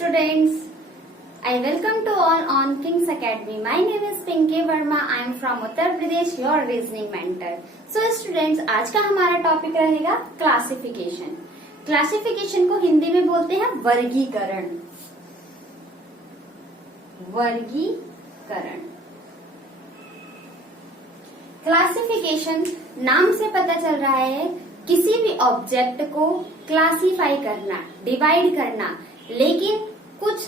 students, I welcome to all on King's Academy. My name is Pinky Verma. I am from Uttar Pradesh, your reasoning mentor. So students, आज का हमारा topic रहेगा classification. Classification को हिंदी में बोलते हैं वर्गीकरण. वर्गीकरण. क्लासिफिकेशन नाम से पता चल रहा है किसी भी ऑब्जेक्ट को क्लासिफाई करना, डिवाइड करना. लेकिन कुछ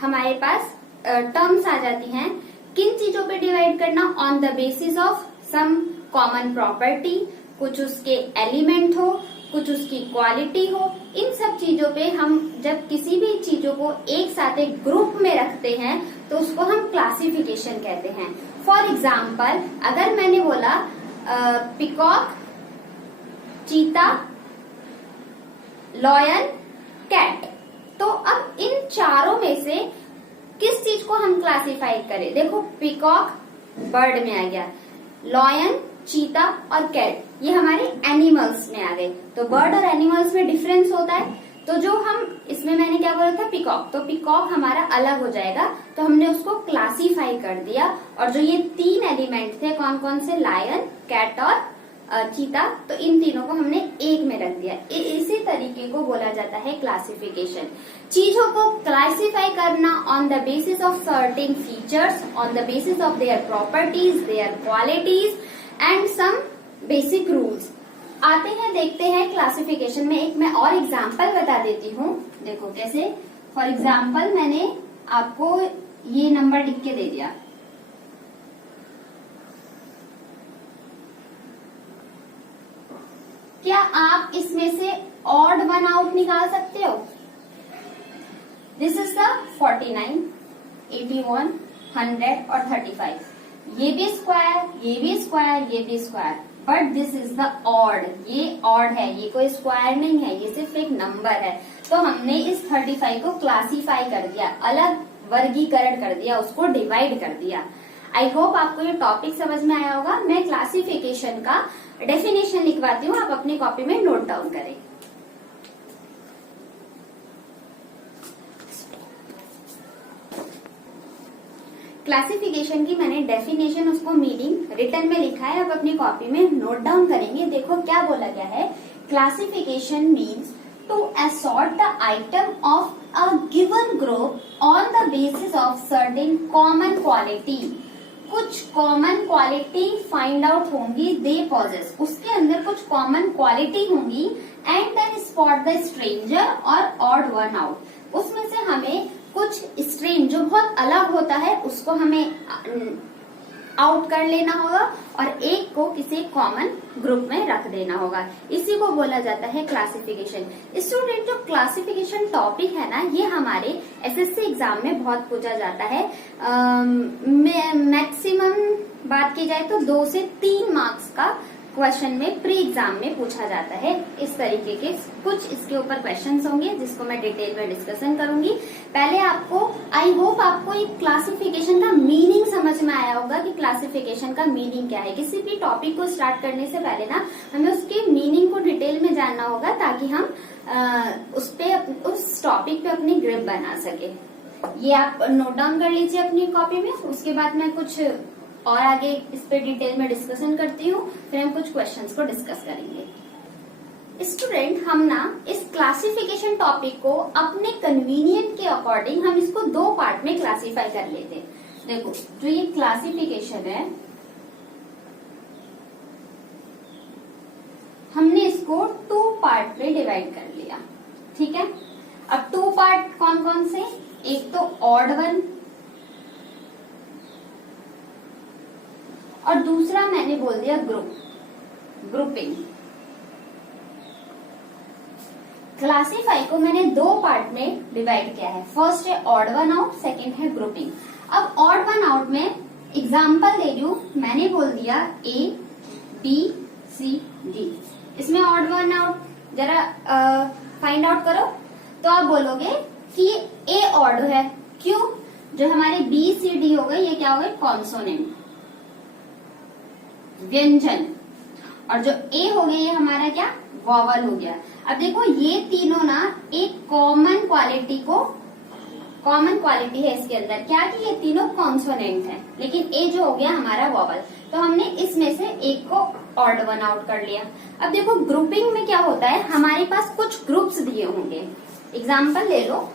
हमारे पास टर्म्स आ जाती हैं. किन चीजों पे डिवाइड करना? On the basis of some common property. कुछ उसके एलिमेंट हो, कुछ उसकी क्वालिटी हो. इन सब चीजों पे हम जब किसी भी चीजों को एक साथ एक ग्रुप में रखते हैं तो उसको हम क्लासिफिकेशन कहते हैं. फॉर एग्जाम्पल, अगर मैंने बोला पिकॉक, चीता, लॉयन, कैट, तो अब इन चारों में से किस चीज को हम क्लासिफाई करें? देखो, पिकॉक बर्ड में आ गया, लॉयन, चीता और कैट ये हमारे एनिमल्स में आ गए. तो बर्ड और एनिमल्स में डिफरेंस होता है. तो जो हम इसमें मैंने क्या बोला था, पिकॉक, तो पिकॉक हमारा अलग हो जाएगा. तो हमने उसको क्लासिफाई कर दिया. और जो ये तीन एलिमेंट थे, कौन कौन से? लायन, कैट और चीता, तो इन तीनों को हमने एक में रख दिया. इसी तरीके को बोला जाता है क्लासिफिकेशन. चीजों को क्लासिफाई करना on the basis of certain features, on the basis of their properties, their qualities and some basic rules. आते हैं, देखते हैं क्लासिफिकेशन में. एक मैं और एग्जाम्पल बता देती हूँ. देखो कैसे. फॉर एग्जाम्पल, मैंने आपको ये नंबर लिख के दे दिया. क्या आप इसमें से ऑड वन आउट निकाल सकते हो? दिस इज द 49, 81, 100 और 35. ये भी स्क्वायर, ये भी स्क्वायर, ये भी square, but this is the odd. ये ऑड है, ये कोई स्क्वायर नहीं है, ये सिर्फ एक नंबर है. तो हमने इस 35 को क्लासिफाई कर दिया, अलग वर्गीकरण कर दिया, उसको डिवाइड कर दिया. आई होप आपको ये टॉपिक समझ में आया होगा. मैं क्लासिफिकेशन का डेफिनेशन लिखवाती हूँ, आप अपनी कॉपी में नोट डाउन करें. क्लासिफिकेशन की मैंने डेफिनेशन, उसको मीनिंग रिटर्न में लिखा है, आप अपनी कॉपी में नोट डाउन करेंगे. देखो क्या बोला गया है. Classification means to assort the item of a given group on the basis of certain common quality. कुछ कॉमन क्वालिटी फाइंड आउट होंगी, दे पॉजेस, उसके अंदर कुछ कॉमन क्वालिटी होंगी, and then spot the stranger और ऑड वन आउट. उसमें से हमें कुछ स्ट्रेंज जो बहुत अलग होता है उसको हमें आउट कर लेना होगा और एक को किसी कॉमन ग्रुप में रख देना होगा. इसी को बोला जाता है क्लासिफिकेशन. स्टूडेंट, जो क्लासिफिकेशन टॉपिक है ना, ये हमारे एसएससी एग्जाम में बहुत पूछा जाता है. मैक्सिमम बात की जाए तो 2 से 3 मार्क्स का क्वेश्चन में प्री एग्जाम में पूछा जाता है. इस तरीके के कुछ इसके ऊपर क्वेश्चंस होंगे जिसको मैं डिटेल में डिस्कशन करूंगी. पहले आपको, आई होप आपको एक क्लासिफिकेशन का मीनिंग समझ में आया होगा कि क्लासिफिकेशन का मीनिंग क्या है. किसी भी टॉपिक को स्टार्ट करने से पहले ना हमें उसके मीनिंग को डिटेल में जानना होगा ताकि हम उस टॉपिक पे अपनी ग्रिप बना सके. ये आप नोट डाउन कर लीजिए अपनी कॉपी में. उसके बाद मैं कुछ और आगे इस पे डिटेल में डिस्कशन करती हूँ, फिर हम कुछ क्वेश्चंस को डिस्कस करेंगे. स्टूडेंट, हम ना इस क्लासिफिकेशन टॉपिक को अपने कन्वीनियंट के अकॉर्डिंग हम इसको 2 पार्ट में क्लासिफाई कर लेते हैं. देखो, जो ये क्लासिफिकेशन है, हमने इसको 2 पार्ट में डिवाइड कर लिया. ठीक है. अब 2 पार्ट कौन कौन से? एक तो ऑड वन और दूसरा मैंने बोल दिया ग्रुपिंग. क्लासिफाई को मैंने 2 पार्ट में डिवाइड किया है. फर्स्ट है ऑड वन आउट, सेकंड है ग्रुपिंग. अब ऑड वन आउट में एग्जांपल दे रही हूं. मैंने बोल दिया A, B, C, D. इसमें ऑड वन आउट जरा फाइंड आउट करो. तो आप बोलोगे कि ये A ऑड है. क्यों? जो हमारे B, C, D हो गए, ये क्या हो गए? कॉन्सोनेंट, व्यंजन. और जो A हो गया, ये हमारा क्या? वॉवल हो गया. अब देखो, ये तीनों ना एक कॉमन क्वालिटी को कॉमन क्वालिटी है इसके अंदर क्या कि ये तीनों कॉन्सोनेंट है, लेकिन ए जो हो गया हमारा वॉवल, तो हमने इसमें से एक को ऑड वन आउट कर लिया। अब देखो ग्रुपिंग में क्या होता है, हमारे पास कुछ ग्रुप्स दिए होंगे। एग्जाम्पल ले लो,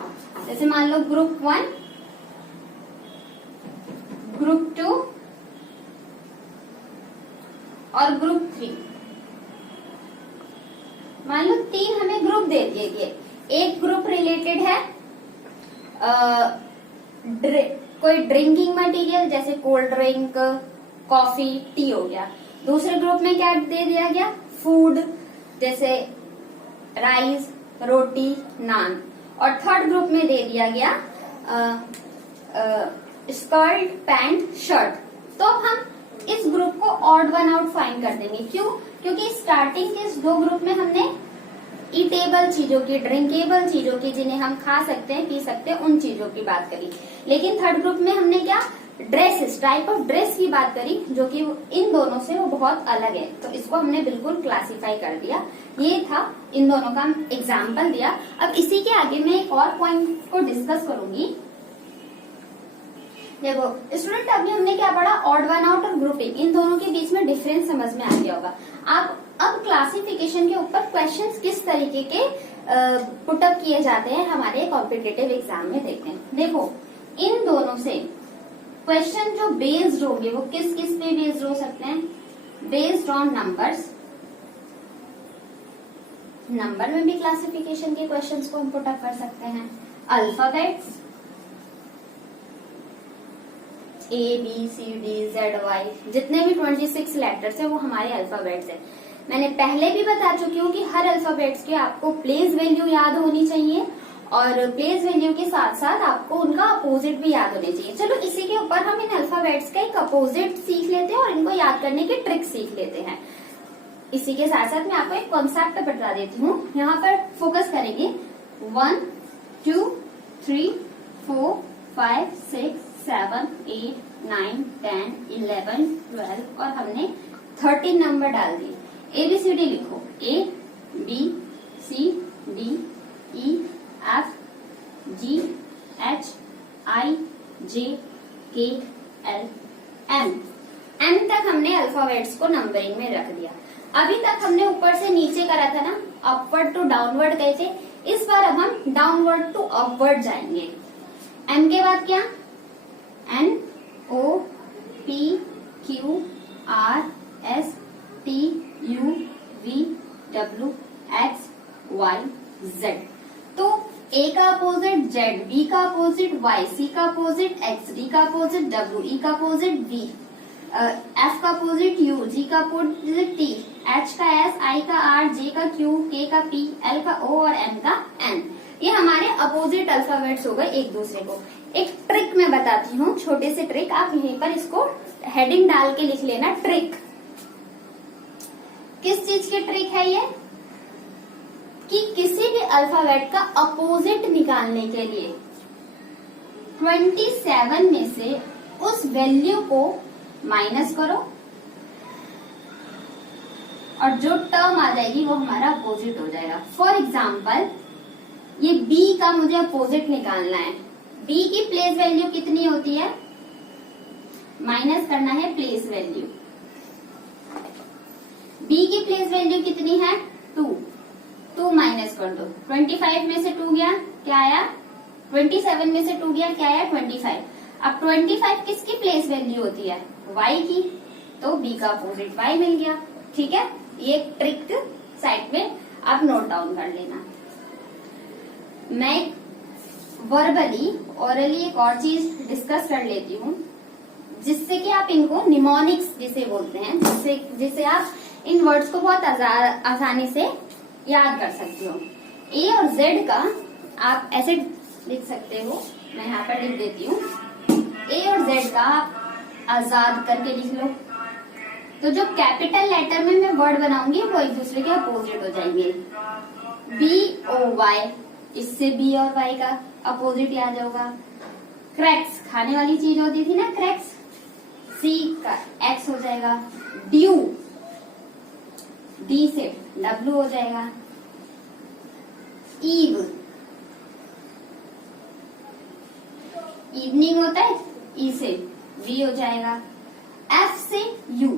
जैसे मान लो ग्रुप 1, ग्रुप 2 और ग्रुप 3। मान लो 3 हमें ग्रुप दे दिए गए। एक ग्रुप रिलेटेड है कोई ड्रिंकिंग मटेरियल जैसे कोल्ड ड्रिंक, कॉफी, टी हो गया। दूसरे ग्रुप में क्या दे दिया गया, फूड जैसे राइस, रोटी, नान। और थर्ड ग्रुप में दे दिया गया स्कर्ट, पैंट, शर्ट। तो अब हम इस ग्रुप को ऑड वन आउट फाइंड कर देंगे। क्यों? क्योंकि स्टार्टिंग के इस 2 ग्रुप में हमने ईटेबल चीजों की, ड्रिंकेबल चीजों की, जिन्हें हम खा सकते हैं, पी सकते हैं, उन चीजों की बात करी। लेकिन थर्ड ग्रुप में हमने क्या, ड्रेसेस, टाइप ऑफ ड्रेस की बात करी, जो कि इन दोनों से वो बहुत अलग है। तो इसको हमने बिल्कुल क्लासिफाई कर दिया। ये था, इन दोनों का एग्जाम्पल दिया। अब इसी के आगे मैं एक और पॉइंट को डिस्कस करूंगी। देखो स्टूडेंट, अभी हमने क्या पढ़ा, ऑड वन आउट और ग्रुपिंग, इन दोनों के बीच में डिफरेंस समझ में आ गया होगा। आप अब क्लासिफिकेशन के ऊपर क्वेश्चंस किस तरीके के पुटअप किए जाते हैं हमारे कॉम्पिटिटिव एग्जाम में देखते हैं। देखो इन दोनों से क्वेश्चन जो बेस्ड होंगे वो किस किस पे बेस्ड हो सकते हैं, बेस्ड ऑन नंबर्स। नंबर में भी क्लासिफिकेशन के क्वेश्चंस को हम पुटअप कर सकते हैं। अल्फाबेट्स ABCDZY, जितने भी 26 लेटर्स है वो हमारे अल्फाबेट्स है। मैंने पहले भी बता चुकी हूँ कि हर अल्फाबेट्स के आपको प्लेस वैल्यू याद होनी चाहिए और प्लेस वैल्यू के साथ साथ आपको उनका अपोजिट भी याद होने चाहिए। चलो इसी के ऊपर हम इन अल्फाबेट्स का एक अपोजिट सीख लेते हैं और इनको याद करने की ट्रिक सीख लेते हैं। इसी के साथ साथ मैं आपको एक कॉन्सेप्ट बता देती हूँ। यहाँ पर फोकस करेंगे 1 2 3 4 5 6 7 8 9 10 11 12 और हमने 13 नंबर डाल दिए। ABCD लिखो, ABCDEFGHIJKLM। M तक हमने अल्फाबेट्स को नंबरिंग में रख दिया। अभी तक हमने ऊपर से नीचे करा था ना, अपवर्ड टू डाउनवर्ड गए थे। इस बार अब हम डाउनवर्ड टू अपवर्ड जाएंगे। M के बाद क्या, NOPQRSTUVWXYZ। तो A का अपोजिट Z, B का अपोजिट Y, C का अपोजिट X, D का अपोजिट W, E का अपोजिट V, F का अपोजिट U, G का अपोजिट T, H का S, I का R, J का Q, K का P, L का O और M का N। ये हमारे अपोजिट अल्फाबेट्स हो गए एक दूसरे को। एक ट्रिक मैं बताती हूँ, छोटे से ट्रिक, आप यहीं पर इसको हेडिंग डाल के लिख लेना। ट्रिक किस चीज की ट्रिक है ये, कि किसी भी अल्फाबेट का अपोजिट निकालने के लिए 27 में से उस वैल्यू को माइनस करो और जो टर्म आ जाएगी वो हमारा अपोजिट हो जाएगा। फॉर एग्जाम्पल ये B का मुझे अपोजिट निकालना है। B की प्लेस वैल्यू कितनी होती है, माइनस करना है प्लेस वैल्यू। B की प्लेस वैल्यू कितनी है, 2 माइनस कर दो। 25 में से 2 गया, क्या आया, 27 में से 2 गया, क्या आया, 25। अब 25 किसकी प्लेस वैल्यू होती है, Y की, तो B का अपोजिट Y मिल गया। ठीक है, ये ट्रिक साइड में आप नोट डाउन कर लेना। मैं वर्बली ओरली एक और चीज डिस्कस कर लेती हूँ, जिससे कि आप इनको निमोनिक्स जिसे बोलते हैं, जिससे आप इन वर्ड्स को बहुत आसानी से याद कर सकते हो। A और Z का आप ऐसे लिख सकते हो, मैं यहाँ पर लिख देती हूँ। A और Z का आप आजाद करके लिख लो, तो जो कैपिटल लेटर में मैं वर्ड बनाऊंगी वो एक दूसरे के अपोजिट हो जाएंगे। BOY, इससे B और Y का अपोजिट याद होगा। क्रैक्स, खाने वाली चीज होती थी ना क्रैक्स, C का X हो जाएगा। ड्यू, D से W हो जाएगा। ईव, इवनिंग होता है, ई से वी हो जाएगा। एफ से यू,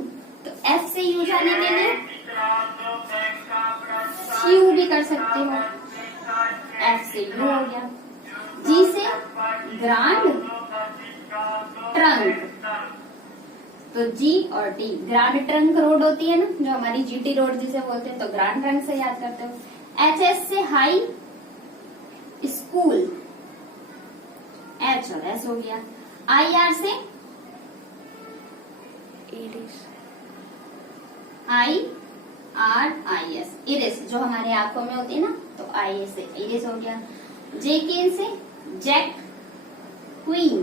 तो एफ से यू जाने के लिए यू भी कर सकते हो, एफ से यू हो गया। जी से ग्रांड ट्रंक, तो जी और टी, ग्रांड ट्रंक रोड होती है ना, जो हमारी जीटी रोड जिसे बोलते हैं, तो ग्रांड ट्रंक से याद करते हो। एच एस से हाई स्कूल, एच और एस हो गया। आई आर से I R I S, iris, जो हमारे आंखों में होती है ना, तो आई एस से इरेस हो गया। जे के से जैक क्वीन,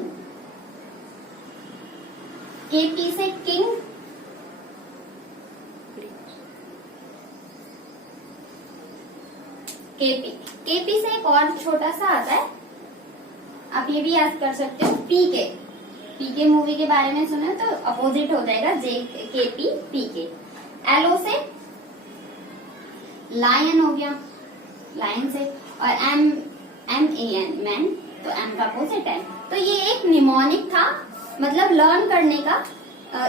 केपी से किंग, केपी, केपी से एक और छोटा सा आता है, आप ये भी याद कर सकते हो, पीके, पीके मूवी के बारे में सुना तो अपोजिट हो जाएगा, जे केपी पीके। एलओ से लायन हो गया, लायन से, और एम ए एन मैन, तो एम का अपोजिट है। तो ये एक निमोनिक था, मतलब लर्न करने का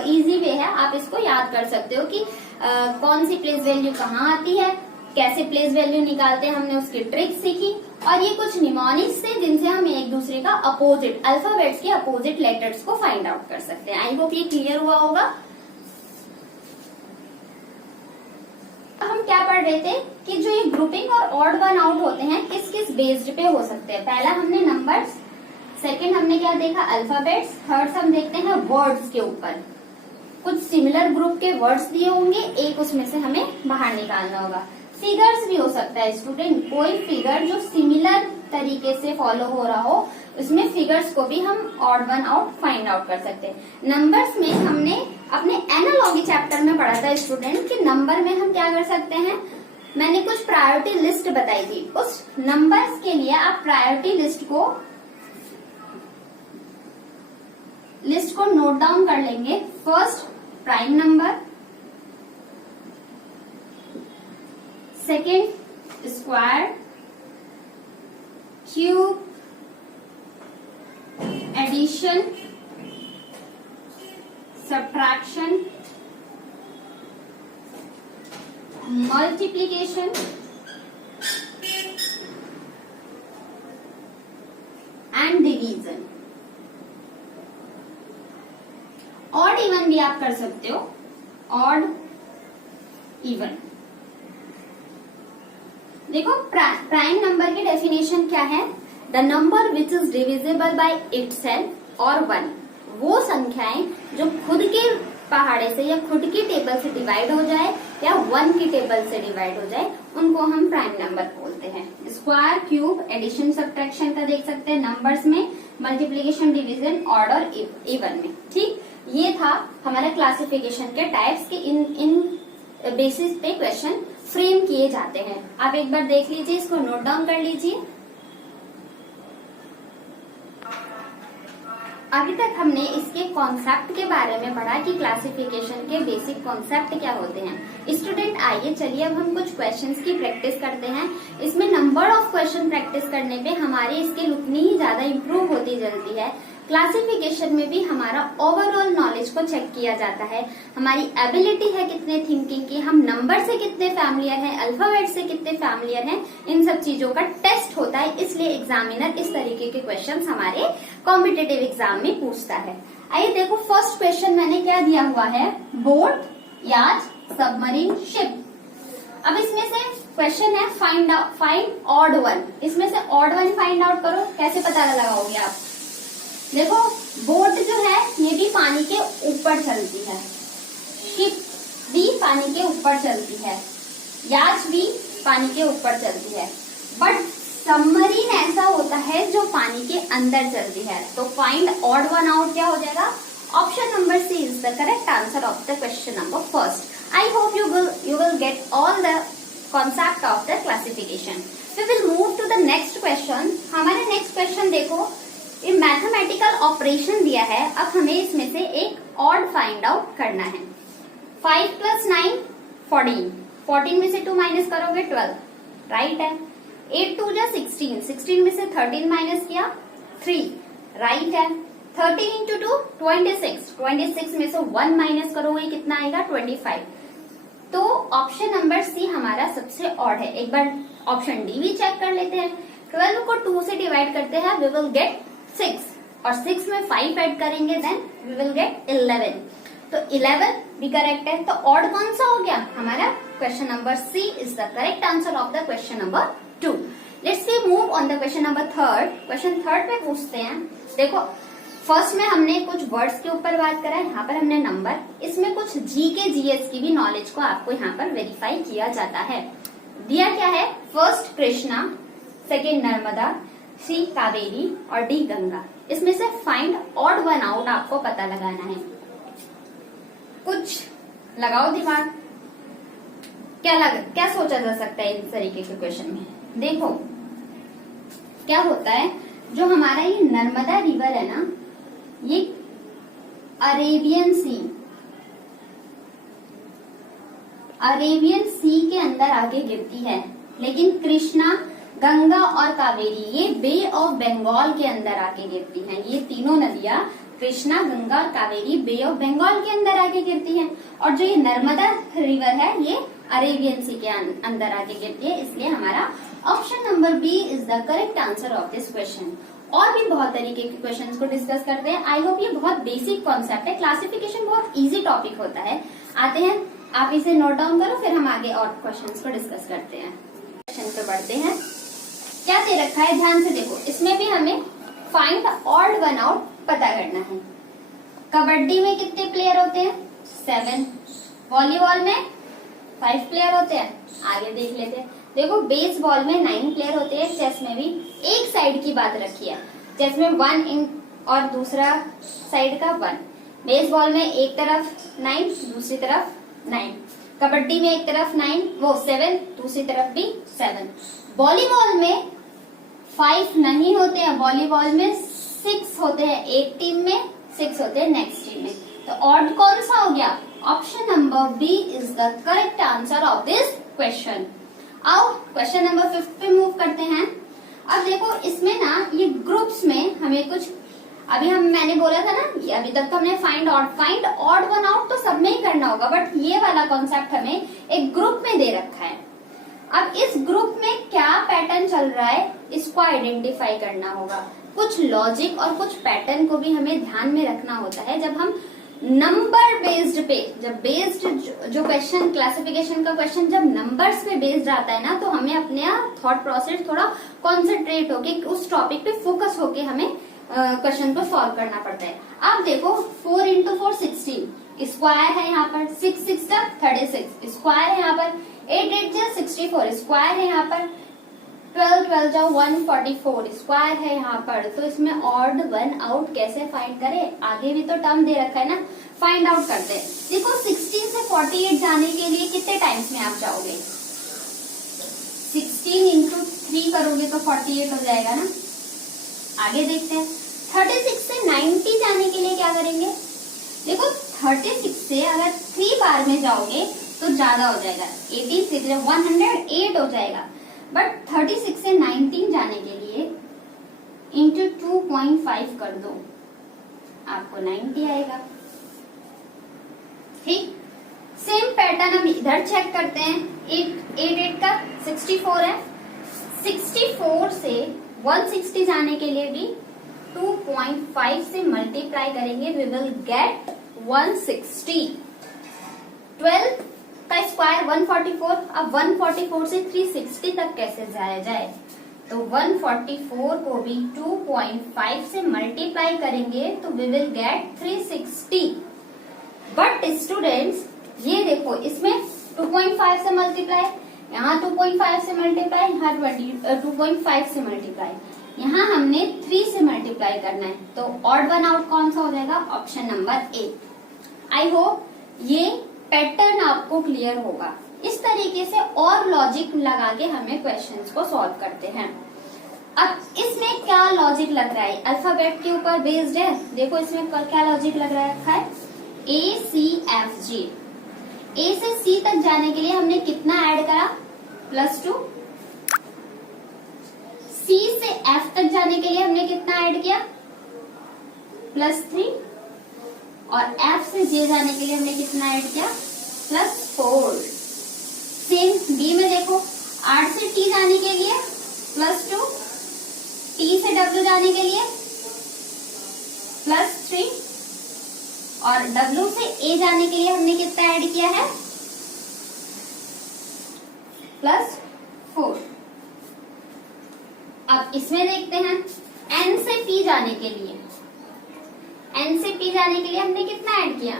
इजी वे है, आप इसको याद कर सकते हो कि कौन सी प्लेस वैल्यू कहाँ आती है, कैसे प्लेस वैल्यू निकालते हैं, हमने उसकी ट्रिक सीखी। और ये कुछ निमोनिक्स से जिनसे हम एक दूसरे का अपोजिट अल्फाबेट्स के अपोजिट लेटर्स को फाइंड आउट कर सकते हैं। आई होप ये क्लियर हुआ होगा। हम क्या पढ़ रहे थे कि जो ये ग्रुपिंग और ऑड वन आउट होते हैं किस किस बेस्ड पे हो सकते हैं। पहला हमने नंबर्स, सेकंड हमने क्या देखा अल्फाबेट्स, थर्ड हम देखते हैं वर्ड्स के ऊपर। कुछ सिमिलर ग्रुप के वर्ड्स दिए होंगे, एक उसमें से हमें बाहर निकालना होगा। फिगर्स भी हो सकता है स्टूडेंट, कोई फिगर जो सिमिलर तरीके से फॉलो हो रहा हो, उसमें फिगर्स को भी हम odd one out find out कर सकते हैं। नंबर्स में हमने अपने एनालॉजी चैप्टर में पढ़ा था स्टूडेंट कि नंबर में हम क्या कर सकते हैं, मैंने कुछ प्रायोरिटी लिस्ट बताई थी, उस नंबर्स के लिए आप प्रायोरिटी लिस्ट को नोट डाउन कर लेंगे। First prime number, second square, cube, addition, subtraction, multiplication and division. Odd even भी आप कर सकते हो, ऑड इवन। देखो प्राइम नंबर की डेफिनेशन क्या है, the number which is divisible by itself और वन, वो संख्याएं जो खुद के पहाड़े से या खुद की टेबल से डिवाइड हो जाए या वन की टेबल से डिवाइड हो जाए, उनको हम प्राइम नंबर बोलते हैं। स्क्वायर, क्यूब, एडिशन, सब्ट्रैक्शन का देख सकते हैं नंबर्स में, मल्टीप्लिकेशन, डिवीजन, ऑड और इवन में। ठीक, ये था हमारा क्लासिफिकेशन के टाइप्स के इन बेसिस पे क्वेश्चन फ्रेम किए जाते हैं। आप एक बार देख लीजिए, इसको नोट डाउन कर लीजिए। अभी तक हमने इसके कॉन्सेप्ट के बारे में पढ़ा कि क्लासिफिकेशन के बेसिक कॉन्सेप्ट क्या होते हैं। स्टूडेंट आइए चलिए अब हम कुछ क्वेश्चंस की प्रैक्टिस करते हैं। इसमें नंबर ऑफ क्वेश्चन प्रैक्टिस करने पे हमारी स्किल उतनी ही ज्यादा इम्प्रूव होती चलती है। क्लासिफिकेशन में भी हमारा ओवरऑल नॉलेज को चेक किया जाता है, हमारी एबिलिटी है कितने थिंकिंग की, हम नंबर से कितने फैमिलियर हैं, अल्फाबेट से कितने फैमिलियर हैं, इन सब चीजों का टेस्ट होता है। इसलिए एग्जामिनर इस तरीके के क्वेश्चंस हमारे कॉम्पिटिटिव एग्जाम में पूछता है। आइए देखो, फर्स्ट क्वेश्चन मैंने क्या दिया हुआ है, बोट, याच, सबमरीन, शिप। अब इसमें से क्वेश्चन है फाइंड ऑड वन, इसमें से ऑड वन फाइंड आउट करो। कैसे पता लगाओगे आप? देखो, बोट जो है ये भी पानी के ऊपर चलती है, शिप भी पानी के ऊपर चलती है, याच भी पानी के ऊपर चलती है, बट सबमरीन ऐसा होता है जो पानी के अंदर चलती है। तो फाइंड ऑड वन आउट क्या हो जाएगा? Option number C is the correct answer of the question number first. I hope you will get all the concept of the classification. We will move to the next question. हमारे next question देखो, ये mathematical operation दिया है। अब हमें इसमें से एक ऑड फाइंड आउट करना है। 5 + 9 14, 14 में से 2 माइनस करोगे 12, राइट है। 8 × 2 = 16, 16 में से 13 माइनस किया 3, राइट है। 13 इंटू 2 26, 26 में से 1 माइनस करोगे कितना आएगा 25। तो ऑप्शन नंबर सी हमारा सबसे ऑड है। एक बार ऑप्शन डी भी चेक कर लेते हैं। 12 को 2 से डिवाइड करते हैं, वी विल गेट 6 और 6 में 5 ऐड करेंगे देन वी विल गेट 11। तो 11 भी करेक्ट है। तो ऑड कौन सा हो गया हमारा? Question number C is the correct answer of the question number 2। Let's we move on the question number 3। Question 3 में पूछते हैं, देखो फर्स्ट में हमने कुछ वर्ड्स के ऊपर बात करा है, यहाँ पर हमने नंबर, इसमें कुछ जीके जीएस की भी नॉलेज को आपको यहाँ पर वेरीफाई किया जाता है। दिया क्या है? फर्स्ट कृष्णा, सेकेंड नर्मदा, सी कावेरी और डी गंगा। इसमें से फाइंड ऑड वन आउट आपको पता लगाना है। कुछ लगाओ दिमाग, क्या सोचा जा सकता है इस तरीके के क्वेश्चन में? देखो क्या होता है, जो हमारा ये नर्मदा रिवर है ना, ये अरेबियन सी के अंदर आके गिरती है, लेकिन कृष्णा, गंगा और कावेरी ये बे ऑफ बंगाल के अंदर आके गिरती हैं। ये तीनों नदियां कृष्णा, गंगा और कावेरी बे ऑफ बंगाल के अंदर आके गिरती हैं, और जो ये नर्मदा रिवर है ये अरेबियन सी के अंदर आके गिरती है। इसलिए हमारा option number B is the correct answer of this question. और भी बहुत तरीके के क्वेश्चंस को डिस्कस करते हैं। आई होप ये बहुत बेसिक कॉन्सेप्ट है, क्लासिफिकेशन बहुत इजी टॉपिक होता है। आते हैं, आप इसे नोट डाउन करो, फिर हम आगे और क्वेश्चंस को डिस्कस करते हैं। क्वेश्चन पे बढ़ते हैं। क्या दे रखा है ध्यान से देखो, इसमें भी हमें फाइंड ऑड वन आउट पता करना है। कबड्डी में कितने प्लेयर होते हैं? 7। वॉलीबॉल में 5 प्लेयर होते हैं। आगे देख लेते हैं। देखो बेसबॉल में 9 प्लेयर होते हैं, चेस में भी एक साइड की बात रखी है। चेस में 1 इन और दूसरा साइड का 1। बेसबॉल में एक तरफ 9, दूसरी तरफ 9। कबड्डी में एक तरफ 9 वो 7, दूसरी तरफ भी 7। वॉलीबॉल में 5 नहीं होते हैं, वॉलीबॉल में 6 होते हैं। एक टीम में 6 होते हैं नेक्स्ट टीम में। तो ऑड कौन सा हो गया? Option number B is the correct answer of this question. आओ क्वेश्चन नंबर 5 पे मूव करते हैं। अब देखो इसमें ना ये ग्रुप्स में हमें कुछ, अभी मैंने बोला था ना, अभी तक तो हमने फाइंड ऑड वन आउट तो सब में ही करना होगा, बट ये वाला कॉन्सेप्ट हमें एक ग्रुप में दे रखा है। अब इस ग्रुप में क्या पैटर्न चल रहा है इसको आइडेंटिफाई करना होगा। कुछ लॉजिक और कुछ पैटर्न को भी हमें ध्यान में रखना होता है। जब हम नंबर बेस्ड पे, जब बेस्ड जो क्वेश्चन, क्लासिफिकेशन का क्वेश्चन जब नंबर्स पे बेस्ड आता है ना, तो हमें अपने थॉट प्रोसेस थोड़ा कॉन्सेंट्रेट होके उस टॉपिक पे फोकस होके हमें क्वेश्चन को सॉल्व करना पड़ता है। अब देखो 4 इंटू 4 16, स्क्वायर है यहाँ पर। 6 6 36, स्क्वायर है यहाँ पर। 8 8 64, स्क्वायर है यहाँ पर। 12 12 जाओ 144, स्क्वायर है यहाँ पर। तो इसमें ऑड वन आउट कैसे फाइंड करें? आगे भी तो टर्म दे रखा है ना, फाइंड आउट करते हैं। देखो 16 से 48 जाने के लिए कितने टाइम्स में आप जाओगे? 16 इंटू 3 करोगे तो 48 हो जाएगा ना। आगे देखते हैं। 36 से 90 जाने के लिए क्या करेंगे? देखो 36 से अगर 3 बार में जाओगे तो ज्यादा हो जाएगा, 18 से 108 हो जाएगा। बट 36 से 19 जाने के लिए इंटू 2.5 कर दो, आपको 90 आएगा। ठीक, सेम पैटर्न हम इधर चेक करते हैं। 8 8 का 64 है। 64 से 160 जाने के लिए भी 2.5 से मल्टीप्लाई करेंगे, वी विल गेट 160। 12 का स्क्वायर 144। अब 144 से 360 तक कैसे जाया जाए? तो 144 को भी 2.5 से मल्टीप्लाई करेंगे तो we will get 360। But students ये देखो, इसमें 2.5 से मल्टीप्लाई, यहाँ 2.5 से मल्टीप्लाई, यहाँ 2.5 से मल्टीप्लाई, यहाँ हमने 3 से मल्टीप्लाई करना है। तो ऑड वन आउट कौन सा हो जाएगा? Option number A. I hope ये पैटर्न आपको क्लियर होगा। इस तरीके से और लॉजिक लगा के हमें क्वेश्चंस को सॉल्व करते हैं। अब इसमें क्या लॉजिक लग रहा है? अल्फाबेट के ऊपर बेस्ड है। देखो इसमें क्या लॉजिक लग रखा है? ACFG। ए से सी तक जाने के लिए हमने कितना ऐड करा? +2। सी से एफ तक जाने के लिए हमने कितना ऐड किया? +3 और F से J जाने के लिए हमने कितना ऐड किया +4। सेम B में देखो R से T जाने के लिए +2, T से W जाने के लिए +3 और W से A जाने के लिए हमने कितना ऐड किया है +4। अब इसमें देखते हैं N से P जाने के लिए, N से P जाने के लिए हमने कितना ऐड किया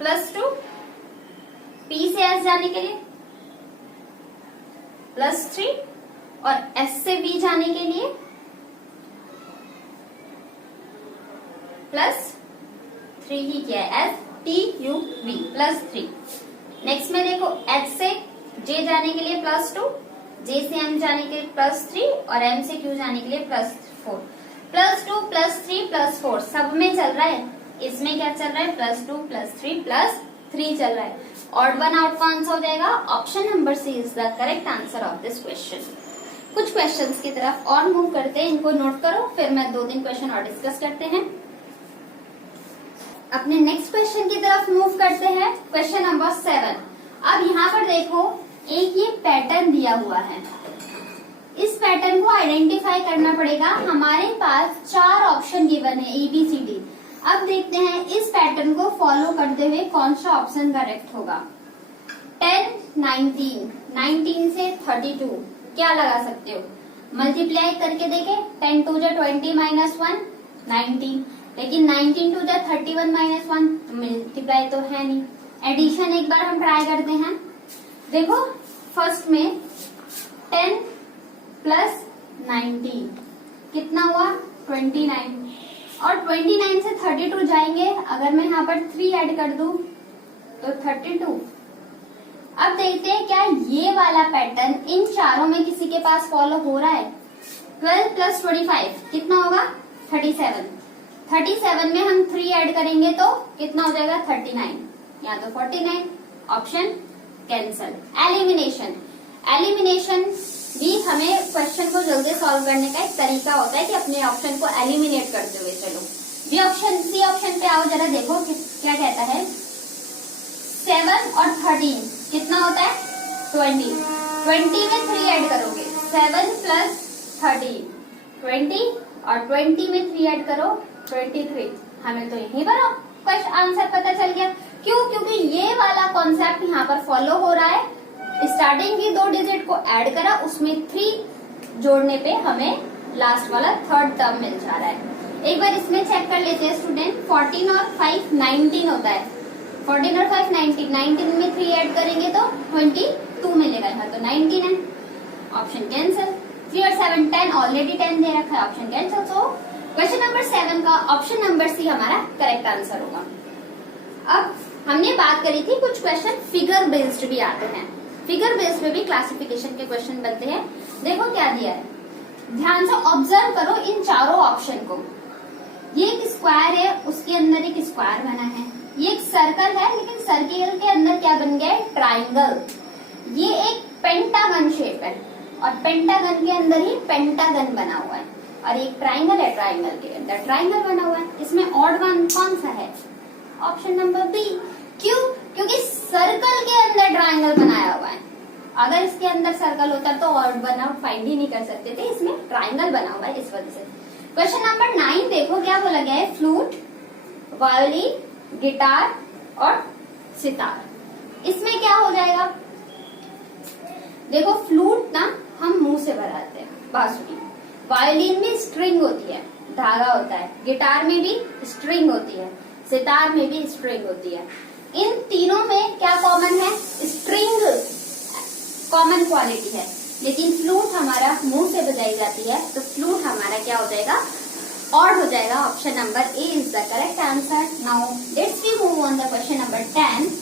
+2, P से S जाने के लिए +3 और S से V जाने के लिए +3 ही किया है, STUV +3। नेक्स्ट में देखो H से J जाने के लिए +2, J से M जाने के लिए +3 और M से Q जाने के लिए +4। +2 +3 +4 सब में चल रहा है। इसमें क्या चल रहा है +2 +3 +3 चल रहा है। ऑड वन आउट कौन सा हो जाएगा? Option number C is the correct answer of this question. कुछ क्वेश्चंस की तरफ और मूव करते हैं, इनको नोट करो, फिर मैं 2-3 क्वेश्चन और डिस्कस करते हैं। अपने नेक्स्ट क्वेश्चन की तरफ मूव करते हैं, क्वेश्चन नंबर 7। अब यहाँ पर देखो एक ये पैटर्न दिया हुआ है, इस पैटर्न को आइडेंटिफाई करना पड़ेगा। हमारे पास 4 ऑप्शन गिवन है ABCD। अब देखते हैं इस पैटर्न को फॉलो करते हुए कौन सा ऑप्शन करेक्ट होगा। 10, 19 से 32 क्या लगा सकते हो? मल्टीप्लाई करके देखे, 10 2 जा 20 -1 19, लेकिन 19 2 जा 31 -1 मल्टीप्लाई तो है नहीं। एडिशन एक बार हम ट्राई करते हैं। देखो फर्स्ट में 10 + 19 कितना हुआ 29 और 29 से 32 जाएंगे। अगर मैं यहाँ पर 3 ऐड कर दूं तो 32। अब देखते हैं क्या ये वाला पैटर्न इन चारों में किसी के पास फॉलो हो रहा है। 12 + 25 कितना होगा 37। 37 में हम 3 ऐड करेंगे तो कितना हो जाएगा 39 या तो 49। Option cancel. एलिमिनेशन भी हमें क्वेश्चन को जल्दी सॉल्व करने का एक तरीका होता है कि अपने ऑप्शन को एलिमिनेट करते हुए चलो। सी ऑप्शन पे आओ, जरा देखो क्या कहता है। 7 और 13 कितना होता है 20। 20 में 3 ऐड करोगे, 7 + 13 20 और 20 में 3 ऐड करो 23। हमें तो यही बना क्वेश्चन आंसर पता चल गया। क्यों? क्योंकि ये वाला कॉन्सेप्ट यहाँ पर फॉलो हो रहा है। स्टार्टिंग की 2 डिजिट को ऐड करा, उसमें 3 जोड़ने पे हमें लास्ट वाला थर्ड टर्म मिल जा रहा है। एक बार इसमें चेक कर लेते हैं स्टूडेंट। 14 और 5 19 होता है। 14 और 5 19 में 3 ऐड करेंगे तो 22 मिलेगा। यहाँ तो 19 है, ऑप्शन कैंसिल। 3 और 7 10, ऑलरेडी 10 दे रखा है, option cancel. So question number 7 का ऑप्शन नंबर सी हमारा करेक्ट आंसर होगा। अब हमने बात करी थी कुछ क्वेश्चन फिगर बेस्ड भी आते हैं। फिगर बेस्ड में भी क्लासिफिकेशन के क्वेश्चन बनते हैं। देखो क्या दिया है, ध्यान से ऑब्जर्व करो इन चारों ऑप्शन को। ये एक स्क्वायर है, उसके अंदर एक स्क्वायर बना है। ये एक सर्कल है, लेकिन सर्कल के अंदर क्या बन गया है ट्राइंगल। ये एक पेंटागन शेप है और पेंटागन के अंदर ही पेंटागन बना हुआ है और एक ट्राइंगल है, ट्राइंगल के अंदर ट्राइंगल बना हुआ है। इसमें ऑड वन कौन सा है? Option number B. क्यों? क्योंकि सर्कल के अंदर ट्राइंगल बनाया हुआ है। अगर इसके अंदर सर्कल होता तो ऑड वन आउट फाइंड ही नहीं कर सकते थे, इसमें ट्राइंगल बना हुआ है इस वजह से। क्वेश्चन नंबर 9 देखो क्या बोला गया है, फ्लूट, वायोलिन, गिटार और सितार। इसमें क्या हो जाएगा? देखो फ्लूट ना हम मुंह से भराते हैं, बांसुरी। वायोलिन में स्ट्रिंग होती है, धागा होता है। गिटार में भी स्ट्रिंग होती है, सितार में भी स्ट्रिंग होती है। इन तीनों में क्या कॉमन है? स्ट्रिंग कॉमन क्वालिटी है, लेकिन फ्लूट हमारा मुंह से बजाई जाती है, तो फ्लूट हमारा क्या हो जाएगा? ऑड हो जाएगा। Option number A is the correct answer. Now let's we move on the question number 10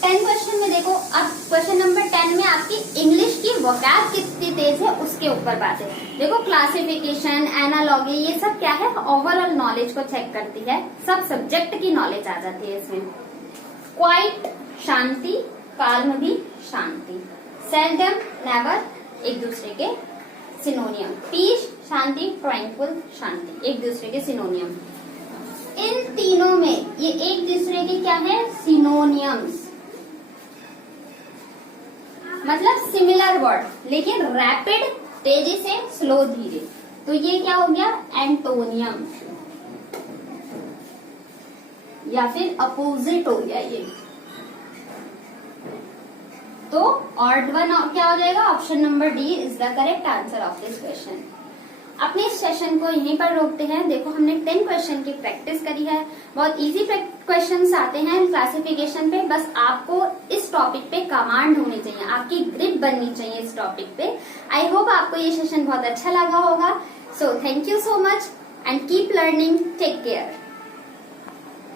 question में देखो, अब क्वेश्चन नंबर 10 में आपकी इंग्लिश की वोकैब कितनी तेज है उसके ऊपर बात है। देखो क्लासिफिकेशन, एनालॉगी, ये सब क्या है? ओवरऑल नॉलेज को चेक करती है, सब सब्जेक्ट की नॉलेज आ जाती है इसमें। क्वाइट शांति, काल्म भी शांति, सेल्डम नेवर एक दूसरे के सिनोनियम। पीस शांति, ट्रैंक्विल, शांति, एक दूसरे के सिनोनियम। इन तीनों में ये एक दूसरे के क्या है, सिनोनियम्स, मतलब सिमिलर वर्ड, लेकिन रैपिड तेजी से, स्लो धीरे, तो ये क्या हो गया, एंटोनियम, या फिर अपोजिट हो गया ये। तो ऑड वन क्या हो जाएगा, option number D is the correct answer of this question. अपने इस सेशन को यहीं पर रोकते हैं। देखो हमने 10 क्वेश्चन की प्रैक्टिस करी है, बहुत इजी क्वेश्चंस आते हैं क्लासिफिकेशन पे, बस आपको इस टॉपिक पे कमांड होनी चाहिए, आपकी ग्रिप बननी चाहिए इस टॉपिक पे। आई होप आपको ये सेशन बहुत अच्छा लगा होगा। So thank you so much and keep learning, take care.